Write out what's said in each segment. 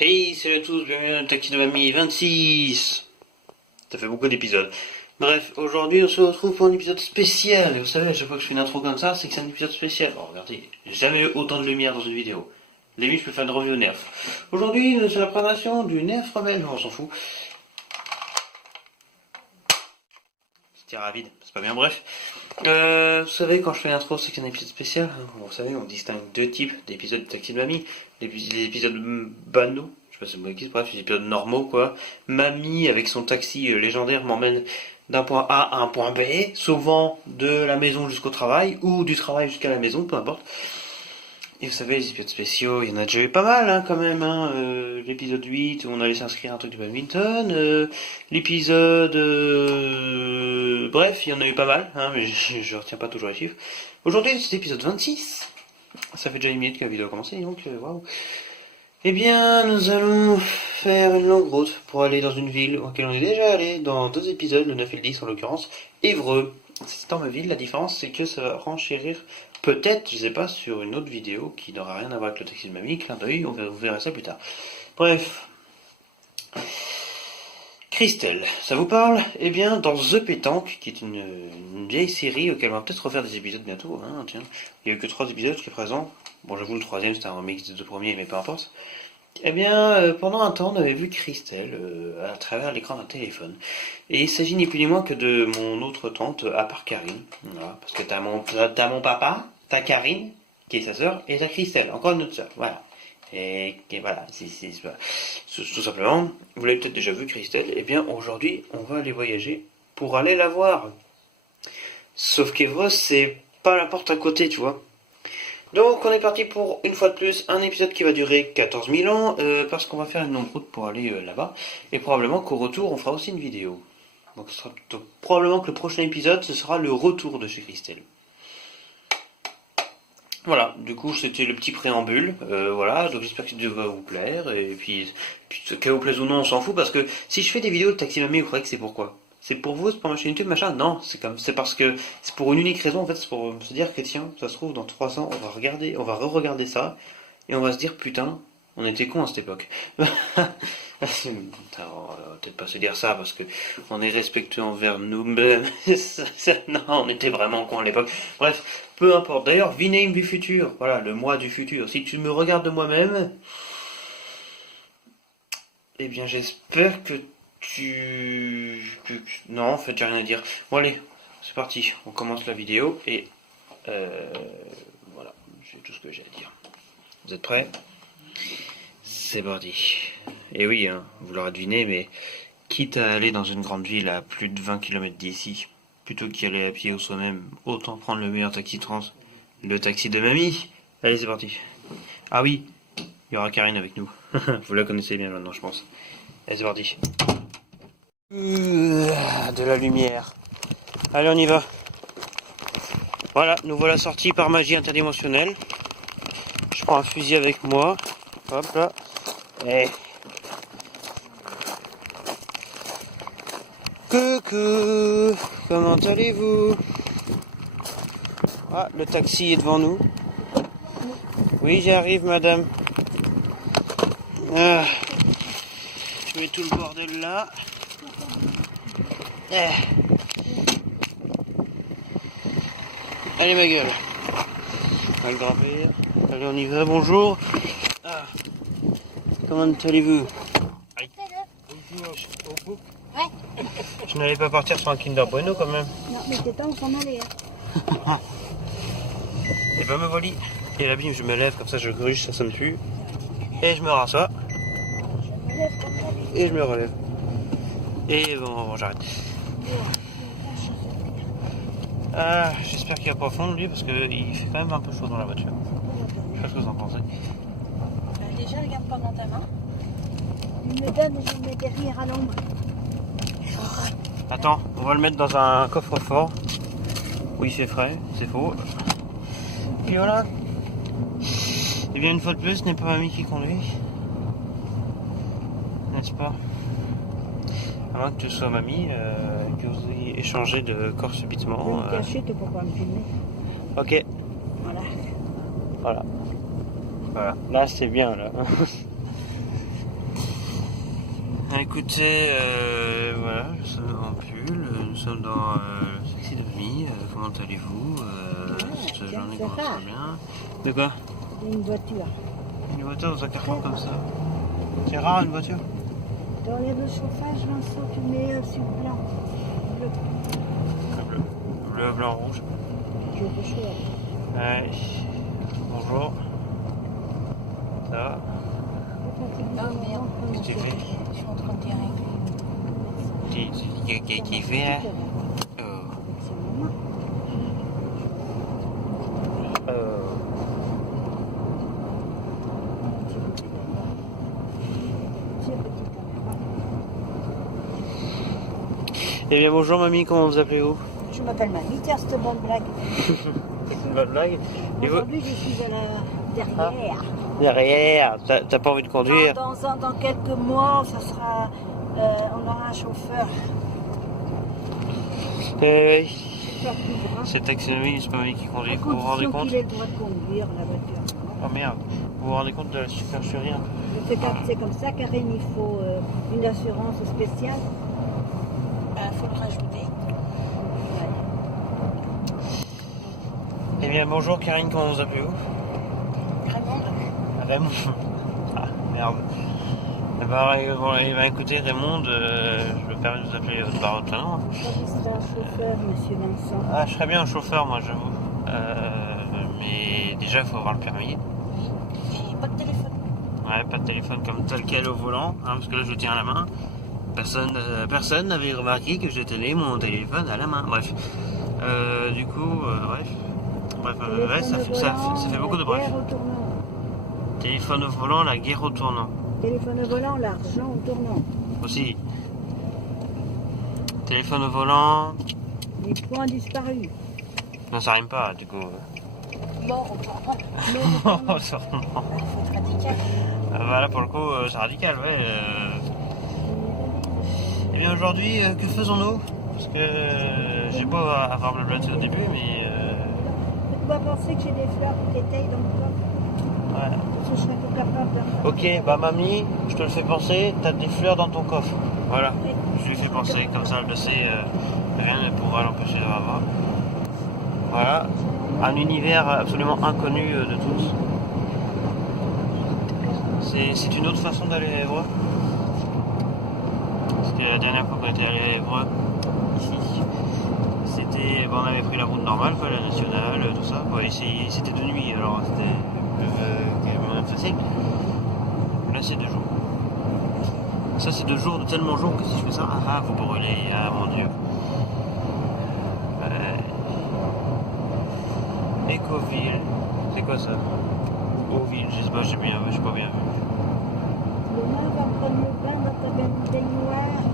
Hey, salut à tous, bienvenue dans le Taxi de Mamie 26. Ça fait beaucoup d'épisodes. Bref, aujourd'hui on se retrouve pour un épisode spécial. Et vous savez, à chaque fois que je fais une intro comme ça, c'est que c'est un épisode spécial. Bon, regardez, j'ai jamais eu autant de lumière dans une vidéo. Limite, je peux faire une revue au nerf. Aujourd'hui, c'est la présentation du nerf rebelle, on s'en fout. C'était vide, c'est pas bien, bref. Vous savez, quand je fais l'intro, c'est qu'un épisode spécial. Vous savez, on distingue deux types d'épisodes de Taxi de Mamie. Les épisodes banaux, je sais pas si c'est moi qui bref, les épisodes normaux, quoi. Mamie, avec son taxi légendaire, m'emmène d'un point A à un point B, souvent de la maison jusqu'au travail, ou du travail jusqu'à la maison, peu importe. Et vous savez, les épisodes spéciaux, il y en a déjà eu pas mal, hein, quand même. Hein. L'épisode 8, où on allait s'inscrire à un truc de badminton. L'épisode... Bref, il y en a eu pas mal, hein, mais je retiens pas toujours les chiffres. Aujourd'hui, c'est l'épisode 26. Ça fait déjà une minute que la vidéo a commencé, donc waouh. Eh bien, nous allons faire une longue route pour aller dans une ville auquel on est déjà allé dans deux épisodes, le 9 et le 10 en l'occurrence, Évreux. C'est dans ma ville, la différence c'est que ça va renchérir peut-être, je sais pas, sur une autre vidéo qui n'aura rien à voir avec le taxi de mamie, clin d'œil, vous verrez ça plus tard. Bref. Christelle, ça vous parle? Eh bien, dans The Pétanque, qui est une vieille série auquel on va peut-être refaire des épisodes bientôt, hein, tiens. Il n'y a eu que 3 épisodes jusqu'à présent. Bon, j'avoue, le troisième c'était un remix des deux premiers, mais peu importe. Eh bien, pendant un temps, on avait vu Christelle à travers l'écran d'un téléphone. Et il s'agit ni plus ni moins que de mon autre tante, à part Karine. Voilà, parce que t'as mon papa, t'as Karine, qui est sa sœur, et t'as Christelle, encore une autre sœur. Voilà. Et voilà, tout simplement, vous l'avez peut-être déjà vu Christelle, eh bien aujourd'hui on va aller voyager pour aller la voir. Sauf qu'Evros c'est pas la porte à côté, tu vois. Donc on est parti pour, une fois de plus, un épisode qui va durer 14 000 ans, parce qu'on va faire une longue route pour aller là-bas, et probablement qu'au retour on fera aussi une vidéo. Donc, probablement que le prochain épisode ce sera le retour de chez Christelle. Voilà, du coup c'était le petit préambule, voilà, donc j'espère que ça va vous plaire, et puis qu'elle vous plaise ou non on s'en fout, parce que si je fais des vidéos de Taxi Mamie, vous croyez que c'est pourquoi? C'est pour vous, c'est pour ma chaîne YouTube, machin? Non, c'est parce que c'est pour une unique raison, en fait, c'est pour se dire que tiens, ça se trouve dans 3 ans, on va re-regarder ça, et on va se dire putain, on était cons à cette époque. Putain, on va peut-être pas se dire ça parce que on est respectueux envers nous-mêmes. Non, on était vraiment cons à l'époque. Bref, peu importe. D'ailleurs, V-Name du futur. Voilà, le moi du futur. Si tu me regardes de moi-même, eh bien j'espère que non, en fait, j'ai rien à dire. Bon, allez, c'est parti. On commence la vidéo et voilà, c'est tout ce que j'ai à dire. Vous êtes prêts? C'est parti. Et oui, hein, vous l'aurez deviné, mais quitte à aller dans une grande ville à plus de 20 km d'ici, plutôt qu'y aller à pied ou soi-même, autant prendre le meilleur taxi trans, le taxi de mamie. Allez, c'est parti. Ah oui, il y aura Karine avec nous. Vous la connaissez bien maintenant, je pense. Allez, c'est parti. De la lumière. Allez, on y va. Voilà, nous voilà sortis par magie interdimensionnelle. Je prends un fusil avec moi. Hop là. Et... Coucou, comment allez-vous? Ah, le taxi est devant nous. Oui, j'arrive, madame. Ah, je mets tout le bordel là. Ah. Allez, ma gueule. On va le grimper. Allez, on y va, bonjour. Ah. Comment allez-vous? Bonjour, ouais. Je n'allais pas partir sur un Kinder Bueno quand même. Non, mais c'est pas où s'en aller. Hein. Et ben me voilà. Et là, bim, je me lève, comme ça je gruge, ça sonne plus. Et je me rassois. Et je me relève. Et bon, j'arrête. Ah, j'espère qu'il va pas fondre lui, parce qu'il fait quand même un peu chaud dans la voiture. Je sais pas ce que vous en pensez. Déjà, regarde pas dans ta main. Il me donne, je me mets derrière à l'ombre. Attends, on va le mettre dans un coffre-fort où il fait frais, c'est faux. Puis voilà. Et bien une fois de plus, ce n'est pas mamie qui conduit. N'est-ce pas? À moins que tu sois mamie, que vous ayez échangé de corps subitement. Je vais me cacher pour pas me filmer. Ok. Voilà. Voilà. Voilà. Là c'est bien là. Écoutez, voilà, nous sommes en pull, nous sommes dans Sexy Demi, comment allez-vous cette tiens, journée c'est commence rare. très bien. De quoi? Une voiture. Une voiture dans un carton comme ça. C'est rare une voiture? Tu enlèves le chauffage, Vincent, tu mets sur le blanc. Bleu. Bleu, bleu, blanc, rouge. Je veux chaud. Ouais. Bonjour. Ça va? Ah merde, Qu'est-ce que tu fais? je suis en train de dire Qui fait là? Oh. Eh bien bonjour mamie, comment vous appelez-vous? Je m'appelle Mamie, tiens, cette bonne blague. C'est une bonne blague. Et vous? Aujourd'hui, je suis à la derrière. Derrière, t'as pas envie de conduire? Dans quelques mois, ça sera, on aura un chauffeur. Oui. Chauffeur plus grand. C'est taxinomie, c'est pas lui qui conduit, À vous vous rendez condition compte? qu'il ait le droit de conduire la voiture. Oh merde, vous vous rendez compte de la supercherie hein? C'est comme ça, Karine, il faut une assurance spéciale. Il faut le rajouter. Eh bien bonjour Karine, comment vous appelez-vous? Raymond. Raymond. Ah merde. Eh ben écoutez Raymond, je me permets de vous appeler par votre prénom. C'est un chauffeur, monsieur Vincent. Ah je serais bien un chauffeur moi j'avoue. Mais déjà il faut avoir le permis. Et pas de téléphone. Ouais, pas de téléphone comme tel quel au volant, hein, parce que là je le tiens à la main. Personne n'avait remarqué que j'ai tenu mon téléphone à la main. Bref. Du coup, bref, ça fait beaucoup de bref. Guerre au tournant. Téléphone au volant, la guerre au tournant. Téléphone au volant, l'argent au tournant. Aussi. Téléphone au volant. Les points disparus. Non, ça rime pas, du coup. Mort au tournant. Oh, ça rime pas. Il faut être radical. Bah là, pour le coup, c'est radical, ouais. Eh bien, aujourd'hui, que faisons-nous? Parce que j'ai beau avoir blablaté au début, mais. Faites-moi penser que j'ai des fleurs qui étayent dans le coffre. Ouais. Parce que je serais pas capable de... Ok, bah mamie, je te le fais penser, t'as des fleurs dans ton coffre. Voilà. Oui. Je lui fais penser, comme ça elle le sait, rien ne pourra l'empêcher de m'avoir. Voilà. Un univers absolument inconnu de tous. C'est une autre façon d'aller à Évreux. C'était la dernière fois qu'on était allé à Évreux. Ici. C'était. Bon, on avait pris la route normale, quoi, la nationale, tout ça. Bon, ici, c'était de nuit, alors c'était moins facile. Là, c'est 2 jours. Ça, c'est 2 jours de tellement jours que si je fais ça, vous brûlez, mon dieu. Écoville. C'est quoi ça? Eauville, je sais pas, j'ai pas bien vu. Demain, on va prendre le bain dans ta baignoire.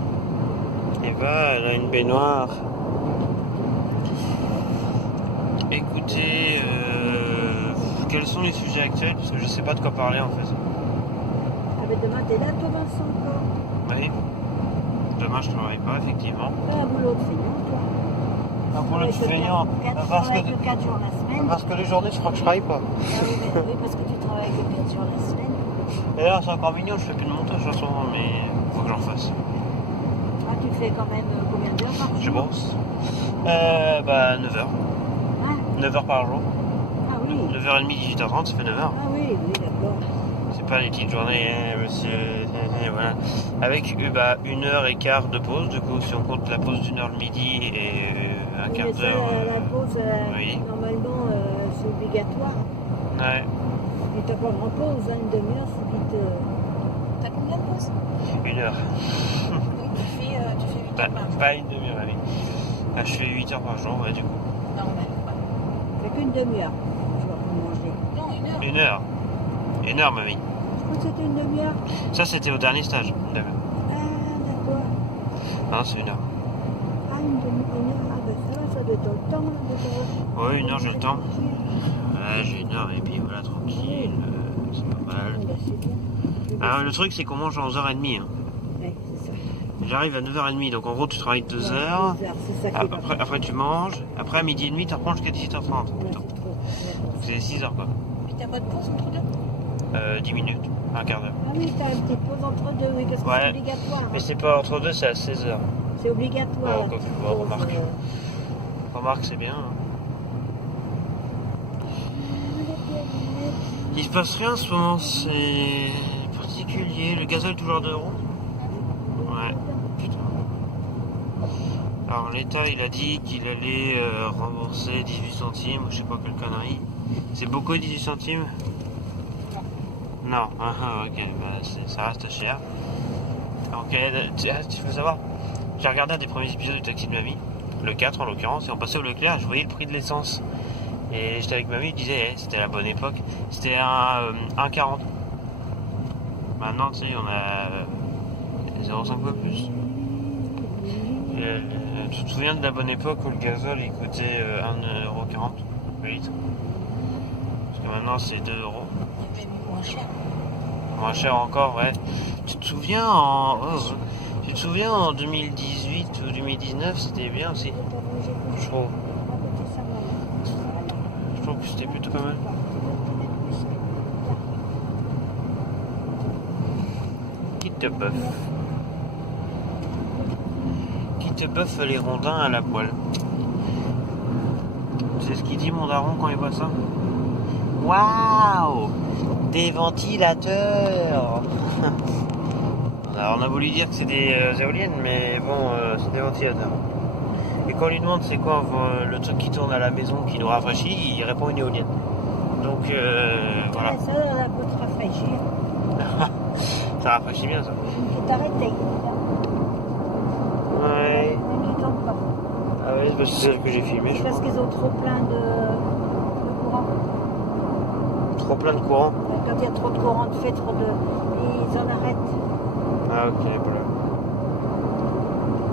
Et bah, elle a une baignoire. Écoutez, quels sont les sujets actuels? Parce que je sais pas de quoi parler en fait. Ah ben demain, t'es là, toi, Vincent, encore. Oui. Demain, je travaille pas, effectivement. Pas un boulot de feignant, toi. Un boulot de feignant. Parce que 4 jours la semaine. Parce que les journées, je crois que je travaille pas. Ah oui, parce que tu travailles que 4 jours la semaine. D'ailleurs, c'est encore mignon, je fais plus de montage en ce moment, mais faut que j'en fasse. Ah, tu fais quand même combien d'heures par jour? Je bosse. Bah, 9h. Hein? 9h par jour. Ah oui. 9h30, 18h30, ça fait 9h. Ah oui, d'accord. C'est pas les petites journées, hein, monsieur. Voilà. Avec 1h15 de pause, du coup, si on compte la pause d'1h le midi et un Oui, quart mais ça, d'heure. la pause, oui. normalement, c'est obligatoire. Ouais. Et t'as pas grand pause, hein, une demi-heure, c'est vite. T'as combien de pauses? 1h. Oui, tu fais 8 heures par jour. Pas une demi-heure, oui. Ah, je fais 8 heures par jour, ouais, du coup. Non, même pas. Fait qu'une demi-heure. Je vais pour manger. Non, 1 heure. 1h. 1h, mamie. Je crois que c'était une demi-heure. Ça, c'était au dernier stage. Ah, d'accord. Non, c'est 1h. Ah, une demi-heure. Ah, ben ça doit être le temps. Ouais, 1h, j'ai le temps. Ouais, j'ai 1h et puis voilà, tranquille. C'est pas mal. Ah, ben, c'est bien. Alors, le truc, c'est qu'on mange à 11h30. Hein. Ouais, c'est ça. J'arrive à 9h30, donc en gros, tu travailles 2 heures. 2 heures, c'est ça qui va. Après, tu manges. Après, à midi et demi, tu reprends jusqu'à 18h30. Ouais, Plutôt. c'est trop. C'est 6 heures, quoi. Et t'as pas de pause entre deux? 10 minutes, un quart d'heure. Ah oui, t'as une petite pause entre deux, oui, parce que Ouais. c'est obligatoire. Mais Hein. c'est pas entre deux, c'est à 16h. C'est obligatoire. Bon, bon, remarque. Remarque, c'est bien. Hein. Il se passe rien en ce moment, c'est particulier. Le gazole toujours à 2 euros. Ouais, putain. Alors l'État il a dit qu'il allait rembourser 18 centimes ou je sais pas quelle connerie. C'est beaucoup 18 centimes? Non, ok, bah, ça reste cher. Donc tu veux savoir, j'ai regardé un des premiers épisodes du Taxi de Mamie, le 4 en l'occurrence, et on passait au Leclerc, je voyais le prix de l'essence. Et j'étais avec Mamie, je disais, c'était la bonne époque, c'était un 1,40. Maintenant tu sais, on a 0,5 fois plus. Tu te souviens de la bonne époque où le gazole il coûtait 1,40€ le litre? Parce que maintenant c'est 2 euros. Moins cher. Moins cher encore, ouais. Tu te souviens en 2018 ou 2019, c'était bien aussi. Je trouve. Je trouve que c'était plutôt pas mal. Quitte bœuf. Quitte bœuf les rondins à la poêle. C'est ce qu'il dit mon daron quand il voit ça. Waouh! Des ventilateurs! Alors on a voulu dire que c'est des éoliennes, mais bon, c'est des ventilateurs. Et quand on lui demande c'est quoi le truc qui tourne à la maison qui nous rafraîchit, il répond une éolienne. Donc voilà. Ça, on peut te rafraîchir. Ça rafraîchit bien ça. Tu t'arrêter. Ouais. Même qui tourne pas. Ah ouais, c'est parce que c'est celle que j'ai filmée, je Parce crois. qu'ils ont trop plein de courant. Trop plein de courant. Quand il y a trop de courant de fait, ils en arrêtent. Ah ok, voilà.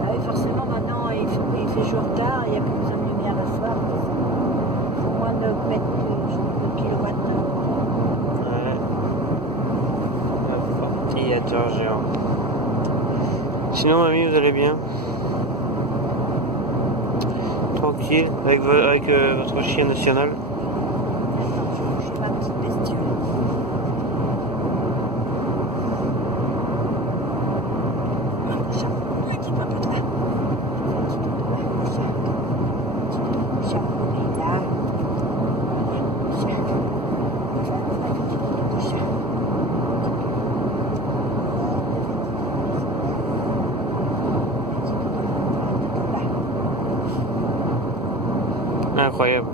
Ah oui, forcément, maintenant, il fait jour tard, il n'y a plus besoin de lumière le soir. Il faut moins de mètres de kilowatts. Ouais. Ventilateur géant. Sinon, mamie, vous allez bien? Tranquille, avec votre chien national? Attends, je ma petite bestiole. Incroyable.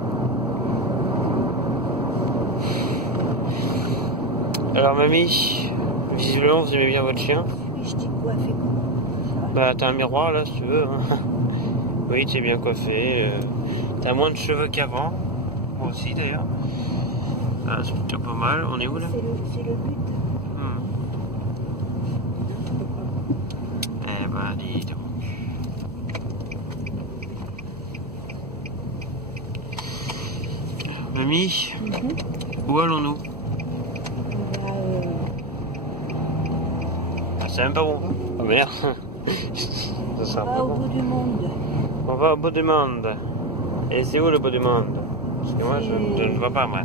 Alors mamie, visiblement vous aimez bien votre chien. Oui, je t'ai coiffé comment? Bah t'as un miroir là si tu veux. Hein. Oui, t'es bien coiffé. T'as moins de cheveux qu'avant. Moi aussi d'ailleurs. Ah, c'est plutôt pas mal. On est où là? C'est le but. Eh ben dis donc. Mamie, où allons-nous? Ah, c'est même pas bon. Oh merde. Ça On sera va pas au bon. bout du monde. On va au bout du monde. Et c'est où le bout du monde? Parce que moi je ne vois pas moi.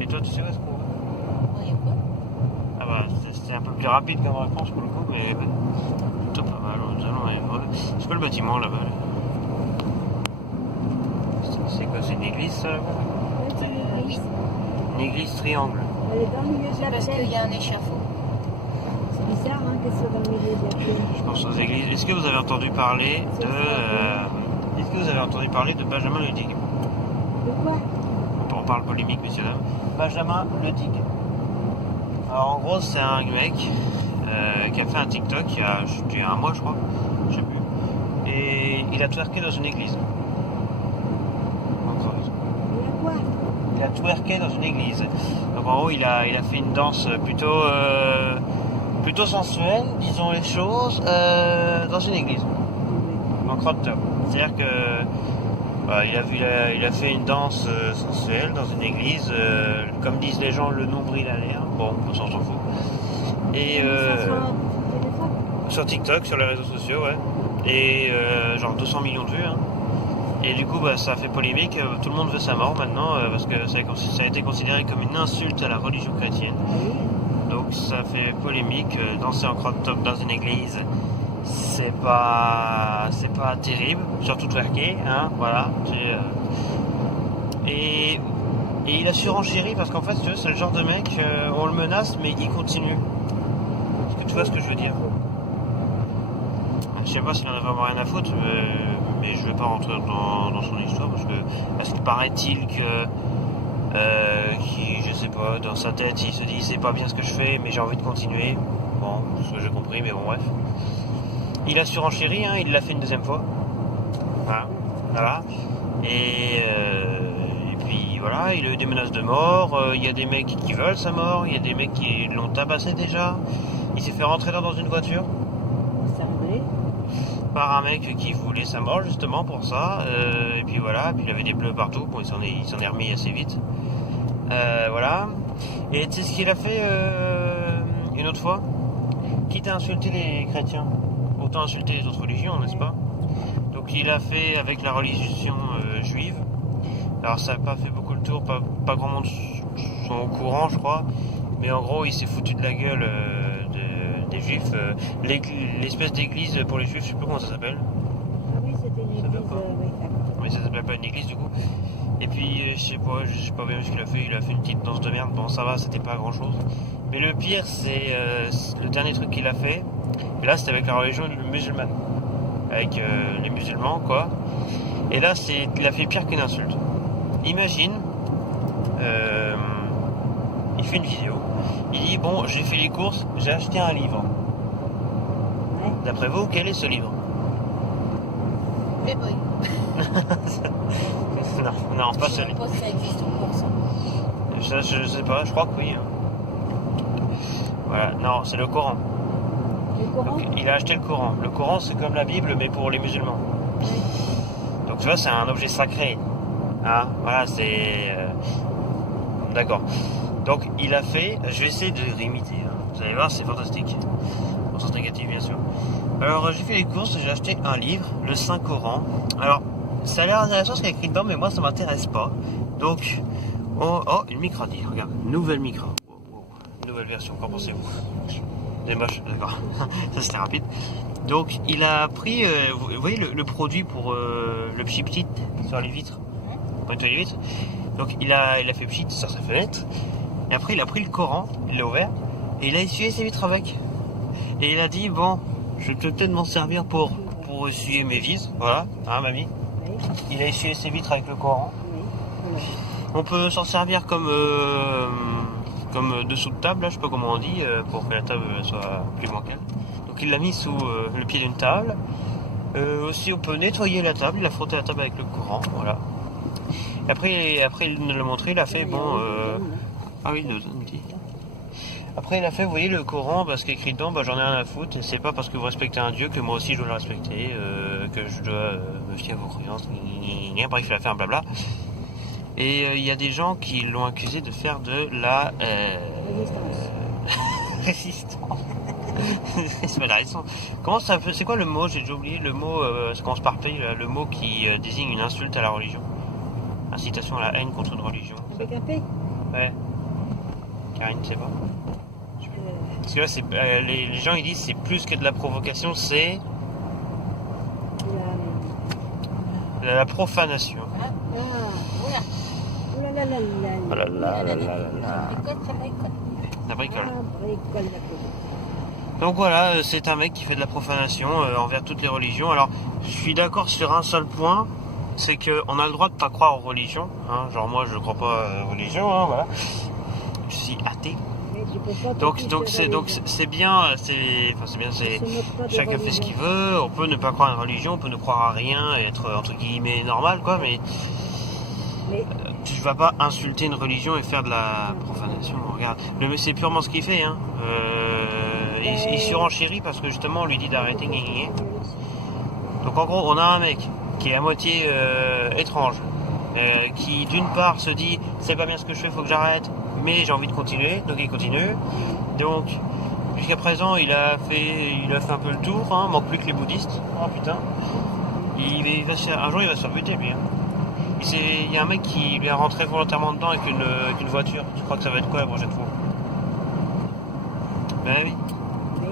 Et toi tu sais où est-ce qu'on va? Ah bah c'était un peu plus rapide comme réponse pour le coup, mais plutôt pas mal. Nous allons aller voir. C'est quoi le bâtiment là-bas là? C'est quoi? C'est une église ça là-bas? Ouais, c'est une église. Une église triangle. Elle est dans le milieu de la Parce qu'il plaine. y a un échafaud. C'est bizarre hein, qu'elle soit dans le milieu de la plaine. Je pense aux églises. Est-ce que vous avez entendu parler de est-ce que vous avez entendu parler de Benjamin Ledig? De quoi? On parle polémique, messieurs dames. Benjamin Ledig. Alors en gros, c'est un mec qui a fait un TikTok il y a un mois, je crois, je sais plus. Et il a twerké dans une église. En Creuse. Il y a quoi? Il a twerké dans une église. Donc en gros, il a fait une danse plutôt sensuelle, disons les choses, dans une église. En crotte. C'est-à-dire que bah, il a fait une danse sensuelle dans une église, comme disent les gens, le nombril à l'air. Bon, on s'en fout. Et Sur sur TikTok, sur les réseaux sociaux, ouais. Et genre 200 millions de vues. Hein. Et du coup, bah, ça a fait polémique. Tout le monde veut sa mort maintenant parce que ça a été considéré comme une insulte à la religion chrétienne. Oui. Donc ça fait polémique. Danser en crop top dans une église, c'est pas terrible, surtout twerker, hein, voilà. Et il a surenchéri parce qu'en fait, tu vois, c'est le genre de mec, on le menace, mais il continue. Est-ce que tu vois ce que je veux dire? Je sais pas s'il en a vraiment rien à foutre, mais je vais pas rentrer dans son histoire parce qu'il paraît-il que je sais pas, dans sa tête il se dit c'est pas bien ce que je fais mais j'ai envie de continuer. Bon, c'est ce que j'ai compris, mais bon bref. Il a surenchéri, hein, il l'a fait une deuxième fois. Voilà. Et puis voilà, il a eu des menaces de mort, il y a des mecs qui veulent sa mort, il y a des mecs qui l'ont tabassé déjà. Il s'est fait rentrer dans une voiture par un mec qui voulait sa mort justement pour ça, et puis voilà, puis il avait des bleus partout, bon il s'en est remis assez vite, voilà. Et tu sais ce qu'il a fait une autre fois, quitte à insulter les chrétiens, autant insulter les autres religions, n'est-ce pas? Donc il a fait avec la religion juive, alors ça n'a pas fait beaucoup le tour, pas grand monde sont au courant je crois, mais en gros il s'est foutu de la gueule des juifs, l'espèce d'église pour les juifs, je sais plus comment ça s'appelle. Ah oui, c'était une église, oui. Mais ça s'appelle pas une église du coup. Et puis je sais pas bien ce qu'il a fait, il a fait une petite danse de merde, bon ça va, c'était pas grand chose. Mais le pire c'est le dernier truc qu'il a fait, et là c'était avec la religion musulmane, avec les musulmans quoi. Et là il a fait pire qu'une insulte. Imagine, il fait une vidéo, il dit bon j'ai fait les courses, j'ai acheté un livre. Ouais. D'après vous, quel est ce livre? Playboy. non, pas ce livre. Je sais pas si ça existe encore ça. Je sais pas, je crois que oui. Voilà, non, c'est le Coran. Le Coran. Donc, il a acheté le Coran. Le Coran, c'est comme la Bible, mais pour les musulmans. Donc tu vois, c'est un objet sacré. Hein, voilà, c'est... D'accord. Donc il a fait... Je vais essayer de réimiter. Hein. Vous allez voir, c'est fantastique. En sens négatif, bien sûr. Alors, j'ai fait les courses, j'ai acheté un livre, le Saint-Coran. Alors, ça a l'air intéressant ce qu'il y a écrit dedans, mais moi, ça m'intéresse pas. Donc... Oh, une micro-dit, regarde. Nouvelle micro. Wow. Nouvelle version, qu'en pensez-vous? C'est moche, d'accord. Ça, c'était rapide. Donc, il a pris... vous voyez le produit pour le pchit-pchit sur les vitres, pour nettoyer les vitres. Donc, il a fait pchit sur sa fenêtre. Et après, il a pris le Coran, il l'a ouvert, et il a essuyé ses vitres avec. Et il a dit, bon, je vais peut-être m'en servir pour essuyer mes vis. Voilà, hein, mamie. Oui. Il a essuyé ses vitres avec le Coran. Oui. On peut s'en servir comme dessous de table, là, je sais pas comment on dit, pour que la table soit plus bancale. Donc il l'a mis sous le pied d'une table. Aussi, on peut nettoyer la table. Il a frotté la table avec le Coran, voilà. Et après il nous l'a montré, il a fait, bon... Ah oui, il nous dit. Après, il a fait, vous voyez, le Coran, parce qu'écrit dedans, bah, j'en ai rien à foutre. C'est pas parce que vous respectez un Dieu que moi aussi je dois le respecter, que je dois me fier à vos croyances. Bref, il a fait un blabla. Et il y a des gens qui l'ont accusé de faire de la résistance. Comment ça peut... C'est quoi le mot? J'ai déjà oublié le mot, ça commence par P, le mot qui désigne une insulte à la religion. Incitation à la haine contre une religion. Avec un P. Ouais. Karine, tu sais pas? Parce que là, c'est, les gens ils disent c'est plus que de la provocation, c'est la profanation. Ah, Oula. oh là là là là. Oh là là là là là là. Ça bricole. La bricole. Ah, bricole, la pauvre. Donc voilà, c'est un mec qui fait de la profanation envers toutes les religions. Alors, je suis d'accord sur un seul point, c'est qu'on a le droit de pas croire aux religions. Hein. Genre moi, je crois pas aux religions, hein, voilà. Je suis athée. Mais tu peux pas Donc te c'est bien, chacun fait ce qu'il veut. On peut ne pas croire à une religion, on peut ne croire à rien et être entre guillemets normal, quoi. Mais tu vas pas insulter une religion et faire de la profanation. Regarde, c'est purement ce qu'il fait, hein. Il surenchérit parce que justement on lui dit d'arrêter. Donc en gros, on a un mec qui est à moitié étrange, qui d'une part se dit c'est pas bien ce que je fais, faut que j'arrête, mais j'ai envie de continuer, donc il continue. Donc jusqu'à présent il a fait un peu le tour, hein, manque plus que les bouddhistes. Oh putain, Il va se faire, un jour, il va se faire buter, lui. Hein. Il y a un mec qui lui a rentré volontairement dedans avec une voiture. Tu crois que ça va être quoi la prochaine fois? Ben oui. Oui.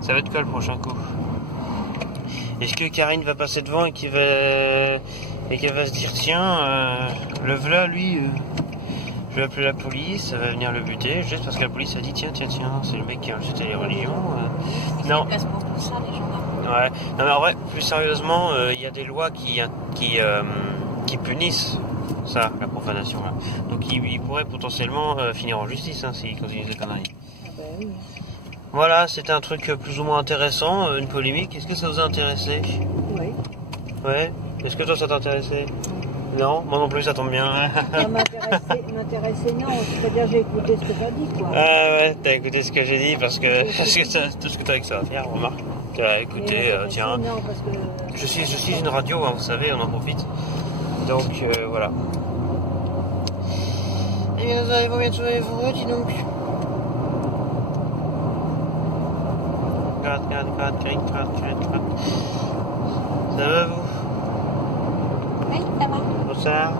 Ça va être quoi le prochain coup? Est-ce que Karine va passer devant et qu'elle va se dire tiens, le v'là lui, je vais appeler la police, ça va venir le buter, juste parce que la police a dit tiens, c'est le mec qui a insulté les religions. Non. Ils passent beaucoup ça, les gendarmes. Ouais. Non mais en vrai, plus sérieusement, il y a des lois qui punissent ça, la profanation là. Donc il pourrait potentiellement finir en justice hein, s'il continue ces conneries. Ah bah oui. Voilà, c'était un truc plus ou moins intéressant, une polémique. Est-ce que ça vous a intéressé? Oui. Ouais. Est-ce que toi ça t'intéressait? Non, moi non plus, ça tombe bien. Ça m'intéressait, non. C'est-à-dire j'ai écouté ce que tu as dit, quoi. Ah ouais, t'as écouté ce que j'ai dit parce que tout ce que t'as avec ça à faire, remarque. T'as écouté, tiens. Non, parce que... Je suis une radio, hein, vous savez, on en profite. Donc voilà. Et bien, vous avez combien de soirées vous, dis donc? Ça va vous? Oui, ça va. Bonsoir.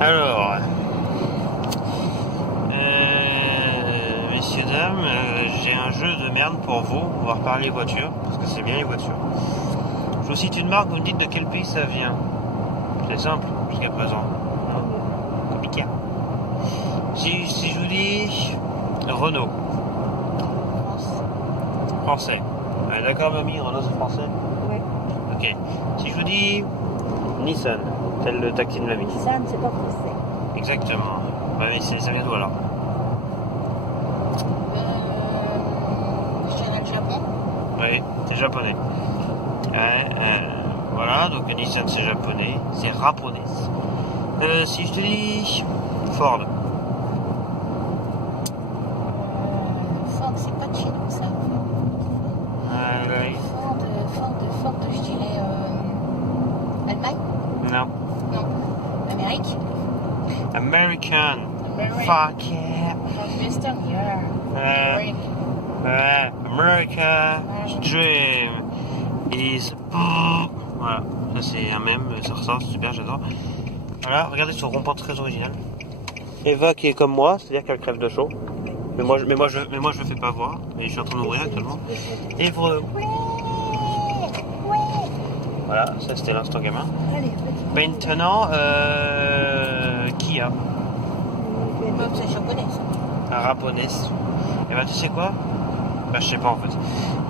Alors, messieurs, dames, j'ai un jeu de merde pour vous. On va reparler voitures, parce que c'est bien les voitures. Je vous cite une marque, vous me dites de quel pays ça vient. C'est simple, jusqu'à présent. Compliqué. Si je vous dis Renault. Français. Ouais, d'accord, mamie, Renault c'est français? Ouais. Ok. Si je vous dis Nissan, tel le taxi de mamie. Nissan, c'est pas français. Exactement. Bah oui, ça vient d'où alors? Je dirais le Japon. Oui, c'est japonais. Voilà, donc Nissan c'est japonais, c'est japonais. Si je te dis Ford. Ford, c'est pas de chez nous, ça. Oui. Ford, je dirais Allemagne. Non. Non. Amérique. American. American. Fuck yeah. Western, yeah. Ouais. American. America Dream is... Voilà, ça c'est un mème, ça ressort, c'est super, j'adore. Voilà, regardez ce rond-point très original. Eva qui est comme moi, c'est-à-dire qu'elle crève de chaud. Mais moi je le fais pas voir, et je suis en train de mourir actuellement. Évreux. Voilà, ça c'était l'instant gamin. Allez, Maintenant, Kia. Même c'est japonais, ça. Japonais. Et bah tu sais quoi? Bah je sais pas en fait.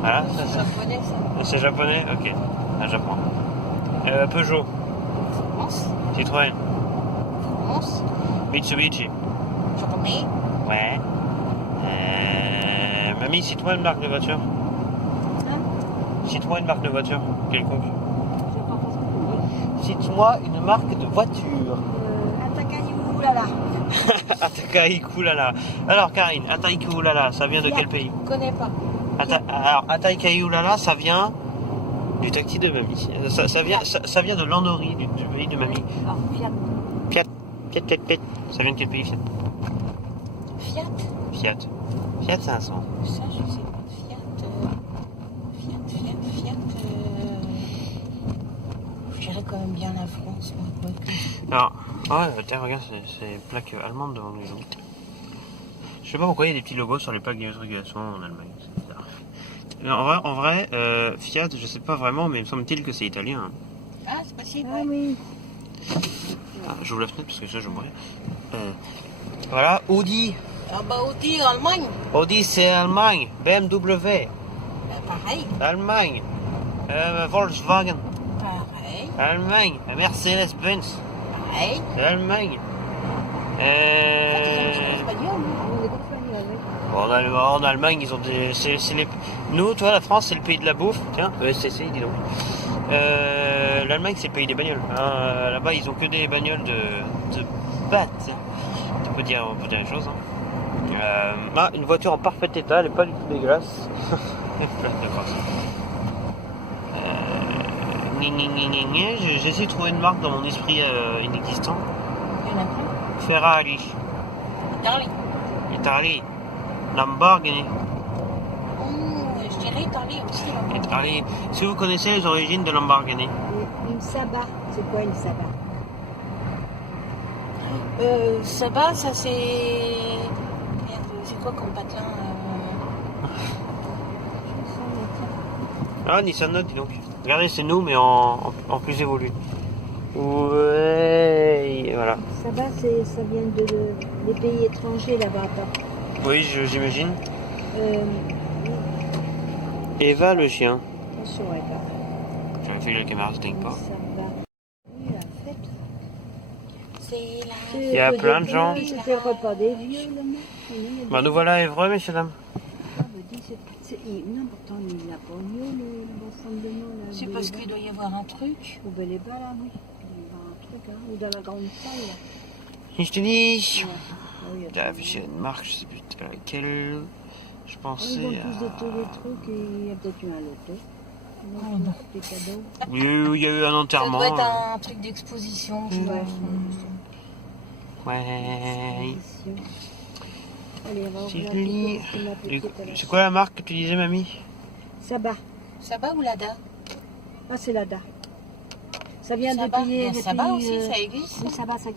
Voilà, ça, C'est japonais, ça. c'est japonais? Ok, là j'apprends. Peugeot, France. Citroën, France. Mitsubishi. Japonais. Ouais. Mamie, cite-moi une marque de voiture. Hein? Cite-moi une marque de voiture, quelconque. J'ai pas compris. Cite-moi une marque de voiture. Atakayu, oulala. Atakai Kulala. Alors Karine, Atakai Kulala, ça vient de quel pays? Je connais pas. Alors Atakai Kulala, ça vient du taxi de mamie. Ça vient de l'Andori, du pays de mamie. Alors, Fiat. Fiat. Ça vient de quel pays Fiat? Fiat. Fiat. Fiat 500. Ça, je sais pas. Fiat. Je dirais quand même bien la France, moi, quoique. Alors, ouais, tiens, regarde, c'est plaques allemandes devant nous. Je sais pas pourquoi il y a des petits logos sur les plaques d'immatriculation en Allemagne. C'est bizarre. Mais en vrai, Fiat, je sais pas vraiment, mais il me semble-t-il que c'est italien. Hein. Ah, c'est possible. Ah oui. Ah, j'ouvre la fenêtre parce que ça, je vais mourir. Voilà, Audi. Ah bah Audi, Allemagne. Audi, c'est Allemagne. BMW, Pareil. Allemagne. Volkswagen, Pareil. Allemagne. Mercedes-Benz, Pareil. c'est Allemagne. Espagnol. On est espagnol, oui. En Allemagne, ils ont des. Nous, toi, la France, c'est le pays de la bouffe. Tiens, ESCC, dis donc. L'Allemagne, c'est le pays des bagnoles. Hein. Là-bas, ils ont que des bagnoles de batte. On peut dire les choses. Hein. Une voiture en parfait état, elle est pas du tout dégueulasse. J'essaie de trouver une marque dans mon esprit inexistant. Il y en a plein. Ferrari, Italie. Italie, Lamborghini. Je préféré, Tarly aussi. Hein. Allez, si vous connaissez les origines de Lamborghini. Et une Saba, c'est quoi une Saba? Saba, ça c'est. Merde, c'est quoi comme patelin Ah, Nissan Note, dis donc. Regardez, c'est nous, mais en plus évolué. Ouais, voilà. Saba, ça vient des pays étrangers là-bas. Oui, j'imagine. Euh, Eva, le chien. attention, Eva. J'avais fait que la caméra se teigne pas. Saba. Oui, la fête. C'est là. Il y a plein de gens. C'était le repas des vieux, là, non? Bah, nous voilà à Évreux, messieurs, dames. Non, pourtant, il n'a pas mieux, le rassemblement. Là, C'est parce qu'il doit y avoir un truc. Au Bel-Éba, là, oui. Il doit y avoir un truc, hein. Ou dans la grande salle, là. Je te dis. Ouais. Ah oui, T'as affiché une marque, je sais plus laquelle. Je ils pensais ont tous des à. trucs et il y a peut-être eu un loto. Ils ont Oh, non. tous des cadeaux. Oui, il y a eu un Ça enterrement. doit être un truc d'exposition. Je Ouais. pense. Ouais. Allez, on va Si ouvrir je lis. un petit peu parce que ma petite, elle a- C'est quoi la marque que tu disais, mamie? Saba. Saba ou Lada? Ah, c'est l'ADA. Ça vient des Saba. pays. Il y a des Saba pays, aussi, ça existe. Oui, Saba, ça.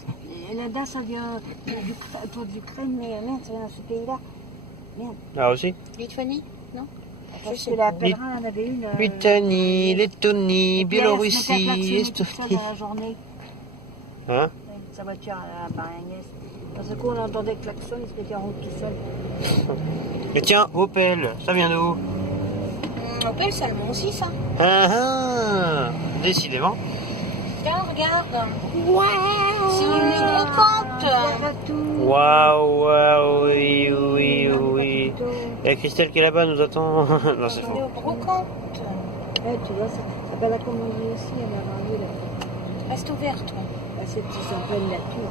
L'ADA, ça vient d'Ukraine, mais merde, ça vient de ce pays-là. Merde. Ah, aussi? Lituanie? Non? Je sais, la pèlerin en avait une. Lituanie, Lettonie, et puis elle, elle se mettait à Biélorussie, klaxonner toute seule Estonie. dans la journée. Hein? Sa voiture à la Agnès. Dans ce coup, on entendait le klaxon, il se mettait en route tout seul. Et tiens, Opel, ça vient d'où? Opel, c'est allemand aussi, ça. Ah ah! Décidément. Tiens, regarde. Waouh! C'est une brocante. Waouh, waouh, oui, oui, oui. Et Christelle qui est là-bas nous attend. Non, c'est On est faux. aux brocantes. Tu vois, ça va la commander aussi, elle a vendu là. Reste ouverte, toi. Bah, c'est en pleine nature.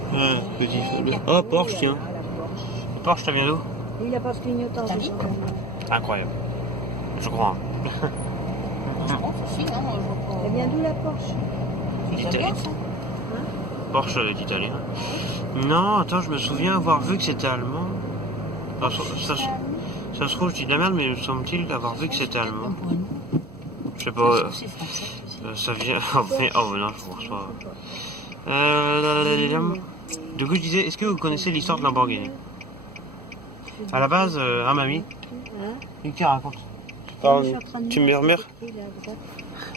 Petit. Eh bien. Oh, Porsche, Oui, tiens. la Porsche. Porsche, ça vient d'où? Il n'a pas de clignotant. T'as ce dit genre de- Incroyable. Je crois. Je pense aussi, non? Je vois Elle vient d'où la Porsche? pas. Italien, ça. Porsche est italien. Non, attends, je me souviens avoir vu que c'était allemand. Ah, ça se trouve, je dis de la merde, mais me semble-t-il avoir vu que c'était allemand. Je sais pas. C'est français. Ça vient. Oh, non, je vous reçois. Du coup, je disais, est-ce que vous connaissez l'histoire de Lamborghini? À la base, hein, mamie? Hein? Qui raconte? Je suis en train de Tu lire murmures? ce qu'il y a là-dedans.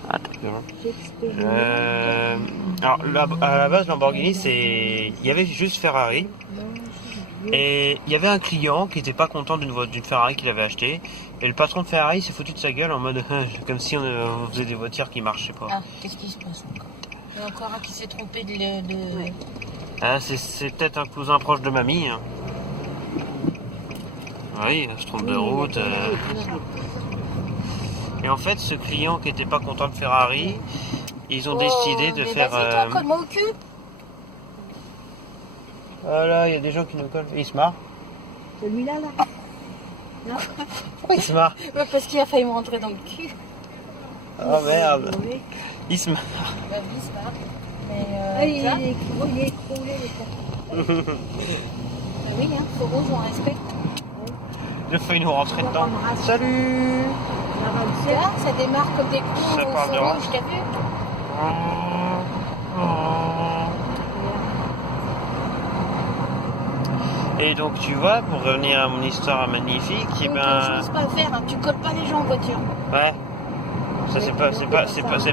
Ah, d'accord. Shakespeare. Alors, à la base, Lamborghini, c'est. Il y avait juste Ferrari. Et il y avait un client qui était pas content d'une Ferrari qu'il avait achetée. Et le patron de Ferrari s'est foutu de sa gueule en mode comme si on faisait des voitures qui marchaient pas. Ah, qu'est-ce qui se passe encore? Il y a encore un qui s'est trompé de. Ouais. Ah, c'est peut-être un cousin proche de mamie. Hein. Oui, elle se trompe de route. Et en fait, ce client qui était pas content de Ferrari, ils ont décidé de mais faire. Vas-y, toi, colle-moi au cul. Voilà, il y a des gens qui nous collent. Et ils se marrent. Celui-là, là. Non? Ils se marrent. Ouais, parce qu'il a failli me rentrer dans le cul. Oh merde. Oui. Ils se marrent. Bah oui, c'est pas. Mais Ah, il ça, est écroulé, le pauvre. bah oui, hein, faut rouge, on respecte. Il a failli nous rentrer dedans. Salut. La Ramsey. Tu vois, ça démarre comme des cons Ça au parle de feu rouge. rouge, t'as vu? Et donc tu vois, pour revenir à mon histoire magnifique, et Donc, ben je n'ose pas faire, hein. Tu colles pas les gens en voiture. ouais, ça c'est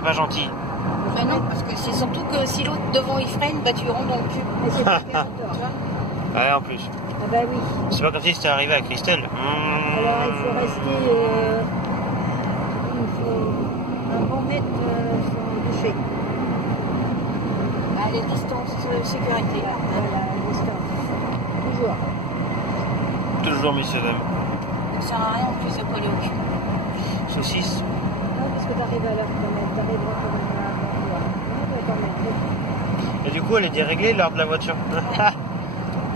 pas gentil. Bah non, parce que c'est surtout que si l'autre devant il freine, bah tu lui rentres dans le cul. Mais c'est pas bien, Tu vois? Ouais, en plus. Ah bah oui. C'est pas comme si c'était arrivé à Christelle. Alors il faut rester. Il faut un bon mètre sur le toucher. Ah, les distances sécurité. Voilà, la distance. Toujours. Toujours, messieurs dames. Ça sert à rien en plus de coller au cul. Saucisse. Non, parce que t'arrives à l'heure quand même. T'arriveras quand même à l'heure. Non, quand même. Et du coup, elle est déréglée l'heure de la voiture.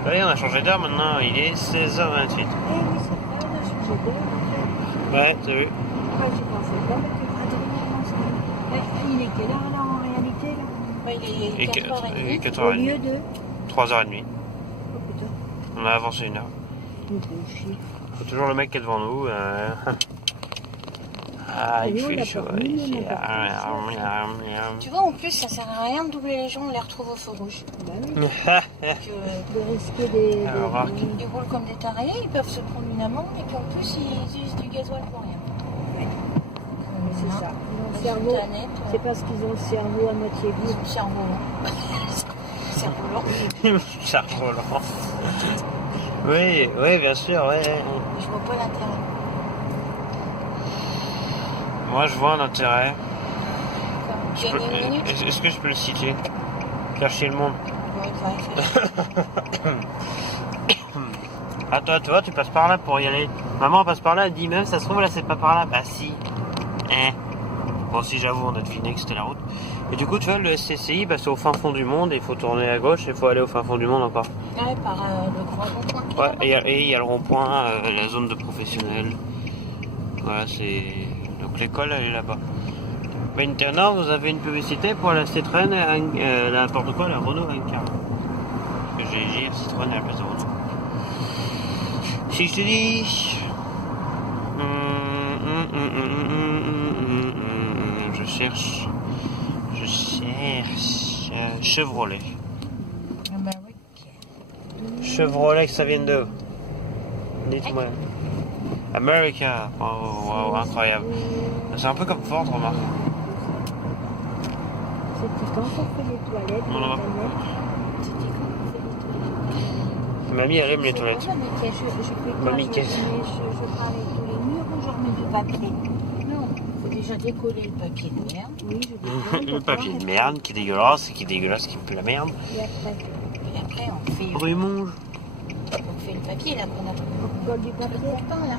Oui, on a changé d'heure maintenant, il est 16h28. Eh oui, c'est vrai, on a changé d'heure en fait. Ouais, t'as vu? Moi j'y pensais pas, mais que il est quelle heure là en réalité là? Ouais, il Et est 4h30. 4h30. Au lieu de. 3h30. Oh putain, On a avancé une heure. nous font chier. Faut toujours le mec qui est devant nous. Ah, il Nous, on fait l'a chaud pas mis, ici. nous, on l'a pas Tu vois, en plus, ça sert à rien de doubler les gens, on les retrouve au feu rouge. Bah oui, Donc, de risquer des... Ah, remarque. ils roulent comme des tarés, ils peuvent se prendre une amende et puis en plus, ils utilisent du gasoil pour rien. C'est ça. Ils ont le Sur cerveau... planète, C'est parce qu'ils ont le cerveau à moitié ils vide. ont le cerveau lent. Cerveau lent. Cerf-volant. Oui, oui, bien sûr, ouais. Je vois pas l'intérêt. Moi, je vois un intérêt. Tu as une minute? Est-ce que je peux le citer? Cacher le monde. Ouais, ouais, Ah, toi, tu vois, tu passes par là pour y aller. Maman passe par là, elle dit même, ça se trouve là, c'est pas par là. Bah, si. Bon, si j'avoue, on a deviné que c'était la route. Et du coup, tu vois, le SCCI, bah, c'est au fin fond du monde, et il faut tourner à gauche, et il faut aller au fin fond du monde encore. Ouais, par le grand rond-point. Ouais, et il y a le rond-point, la zone de professionnels. Voilà, c'est. Donc l'école, elle est là-bas. Maintenant, vous avez une publicité pour la Citroën, n'importe quoi, la Renault Incar. Parce que j'ai dit Citroën à la place de Renault. Si je te dis. Je cherche. Chevrolet. Ah bah oui. Chevrolet, ça vient de. Dites-moi. America. Wow, incroyable. C'est un peu comme Ford, remarque. C'était quand on fait les toilettes, Non, non. C'était quand on fait les toilettes? Mamie, elle aime les C'est toilettes. quoi, mais je fais quoi? Mamie, Je qu'est-ce- prends avec tous les murs ou je remets du papier? Non, il faut déjà décoller le papier de merde. Oui, je décolle. Le papier de merde qui est dégueulasse, qui pue la merde. Et après, Puis après, on fait Brumonge. le papier là qu'on a on colle du le papier. copain là.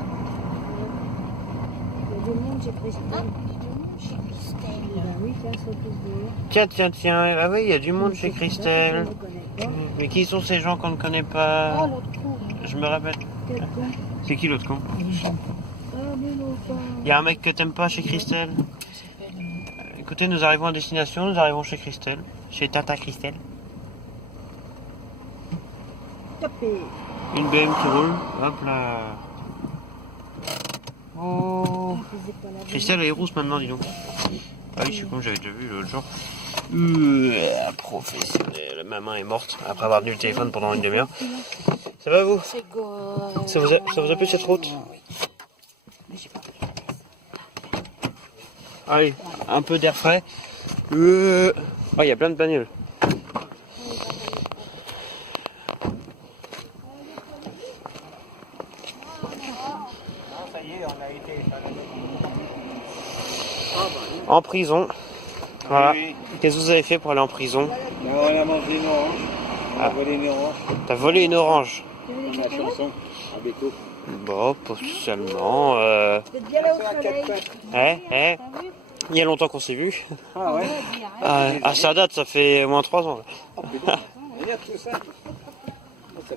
Il y a du monde chez Ah, Christelle. chez Ben Christelle. oui, tiens, sur plus de Tiens. Ah oui, il y a du monde chez Christelle. Je ne connais pas. Mais qui sont ces gens qu'on ne connaît Oh, pas? l'autre coup. Je me rappelle. Quel con. C'est qui l'autre con? Il est gentil. Ah, mais non, pas. Il y a un mec que t'aimes pas chez Christelle? Il s'appelle, Écoutez, nous arrivons à destination, nous arrivons chez Christelle. Chez Tata Christelle. Tapé. Une BM qui roule. Hop là. Oh. Il faisait pas la Christelle, elle est rousse maintenant, dis donc. Ah oui, je suis con, j'avais déjà vu l'autre jour. Professionnel. Ma main est morte après avoir tenu le téléphone pendant une demi-heure. Ça va vous? C'est go. Ça vous a plu cette route? Mais j'ai pas pris. Allez, un peu d'air frais. Oh, il y a plein de bagnoles. En prison. Voilà. Oui. Qu'est-ce que vous avez fait pour aller en prison? On a mangé une orange. On a Ah. volé une orange. T'as volé une orange. La chanson. À Béco. Bon, pas spécialement. Vous êtes bien là au soleil. Il y a longtemps qu'on s'est vu. Ah ouais. Ah, ça date, ça fait au moins 3 ans. Regarde tout ça. Ça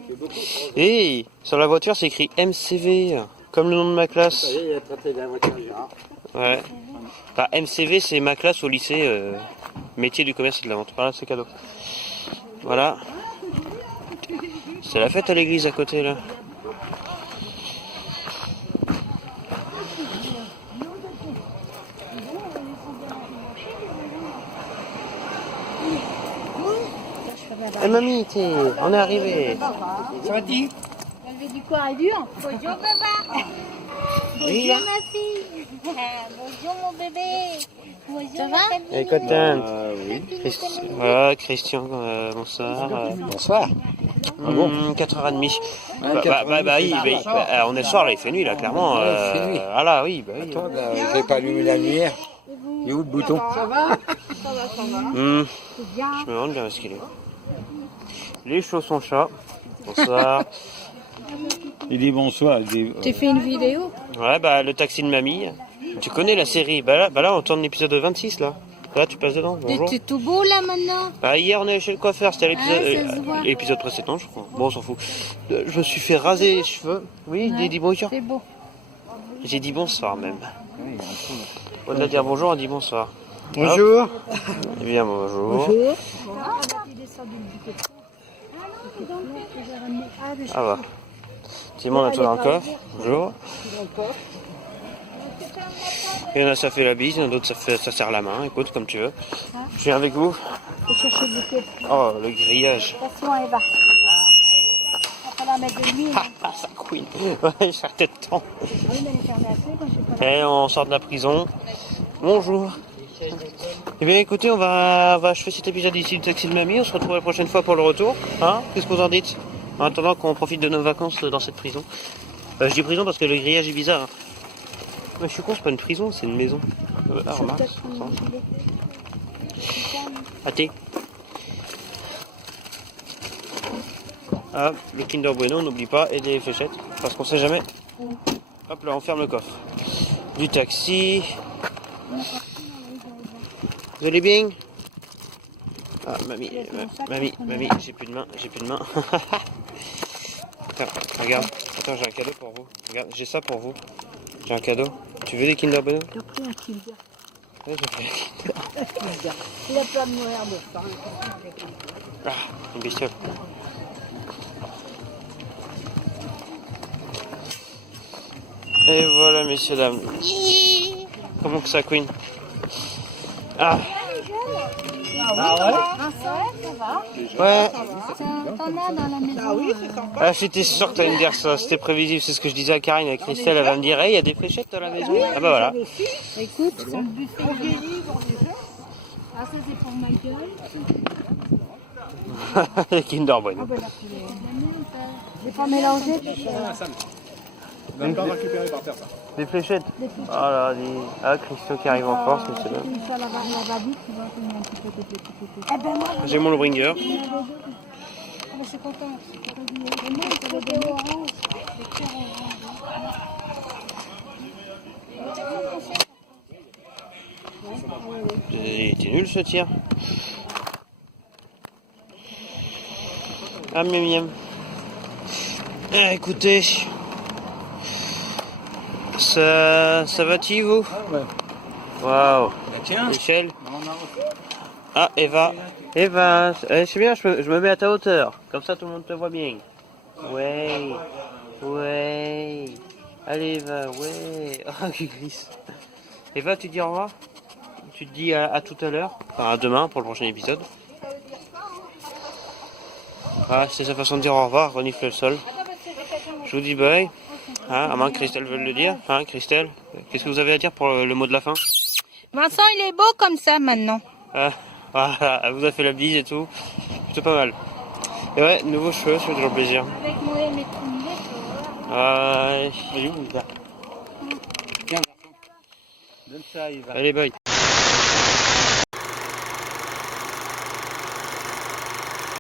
fait beaucoup. Et sur la voiture, c'est écrit MCV, comme le nom de ma classe. Ça y est, il a traité de la voiture Gérard. Ouais. Bah, MCV, c'est ma classe au lycée, métier du commerce et de la vente. Voilà, c'est cadeau. Voilà. C'est la fête à l'église à côté, là. Eh mamie, on est arrivé. Ça va dit? Elle veut du corps et dur. Bonjour papa. Oui. Bonjour ma fille. Bonjour mon bébé. Bonjour ça va? Et Cotin. Oui. Voilà, Christian, bonsoir. Bonsoir. 4h30. Ah, On est le soir, là, il fait nuit, là, clairement. Ouais, il fait nuit. Ah là, oui, bah oui. Attends, là, vous n'avez pas allumé la lumière. Il est où le bouton? Je me demande bien où est-ce qu'il est. Les chaussons chats. Bonsoir. Il dit bonsoir. T'as fait une vidéo? Ouais, bah, le taxi de mamie. Tu connais la série. Bah là, on tourne l'épisode 26, là. Là, tu passes dedans. Bonjour. T'es tout beau là maintenant? Bah, hier, on est chez le coiffeur. C'était Ah, ça se voit. l'épisode précédent, je crois. Bon, on s'en fout. Je me suis fait raser les cheveux. Oui, Ouais. dis bonjour. C'est beau. J'ai dit bonsoir, même. Au-delà de dire bonjour, on dit bonsoir. Bonjour. Eh bien, bonjour. Bonjour. Ah bah. Simon, on a tout dans le coffre. Bonjour. Il y en a ça fait la bise, il y en a d'autres ça serre la main. Écoute, comme tu veux. Je viens avec vous. Je vais chercher le bouquet. Oh, le grillage. De toute façon, Eva. On va falloir mettre de l'huile. Ah, ça couine. Ouais, ça fait de temps. Oui, mais elle est fermée assez, moi je sais pas. Et on sort de la prison. Bonjour. Eh bien écoutez, on va achever cet épisode ici du Taxi de Mamie. On se retrouve la prochaine fois pour le retour. Hein? Qu'est-ce que vous en dites? En attendant qu'on profite de nos vacances dans cette prison. Je dis prison parce que le grillage est bizarre. Hein. Mais je suis con, c'est pas une prison, c'est une maison. Ah, remarque. Athée. Ah, le Kinder Bueno, n'oublie pas, et des fléchettes, parce qu'on sait jamais. Hop là, on ferme le coffre. Du taxi. Vous allez bien? Ah, mamie, mamie, j'ai plus de main, Attends, regarde, attends, j'ai un cadeau pour vous. Regarde, j'ai ça pour vous. J'ai un cadeau. Tu veux des Kinder Bueno? J'ai pris un Kinder. Ouais, j'ai pris un Kinder. Il a peur de mourir de faim. Ah, une bestiole. Et voilà, messieurs, dames. Comment que ça, Queen? Ah, Ah, ça va? ouais. T'en as dans la maison. Ah, j'étais sûr que tu allais me dire ça. C'était prévisible. C'est ce que je disais à Karine. À Christelle, elle va me dire, hey, il y a des fléchettes dans la maison. Ah bah voilà. Écoute, c'est le buffet. Ah, ça c'est pour ma gueule. Les Kinder Bueno. J'ai pas mélangé. Même pas récupéré par terre, ça. Des fléchettes. Oh là, ah, Christo qui arrive en force, messieurs, dames. Une fois la va-vite, tu vois, un petit peu de petit. Eh ben moi, J'ai mon Bringer. je suis content. Et moi, il faut des oranges. Des cœurs oranges. Il était nul ce tir. Ah, miam miam. Ah, écoutez. Ça va-t-il, vous? Ouais. Waouh. Tiens. Michel. Ah, Eva. Eva, c'est bien, je me mets à ta hauteur. Comme ça, tout le monde te voit bien. Ouais. Ouais. Allez, Eva, ouais. Oh, qui glisse. Eva, tu dis au revoir? Tu te dis à tout à l'heure? Enfin, à demain pour le prochain épisode. Ah, c'est sa façon de dire au revoir, renifle le sol. Je vous dis bye. Hein, à moins que Christelle veuille le dire. Hein, Christelle, qu'est-ce que vous avez à dire pour le mot de la fin? Vincent, il est beau comme ça maintenant. Ah, voilà, elle vous a fait la bise et tout. Plutôt pas mal. Et ouais, nouveaux cheveux, ça fait toujours plaisir. Avec moi et mes lunettes, Ah, Il est où, il va? Tiens, garçon. Donne ça, il va. allez, bye.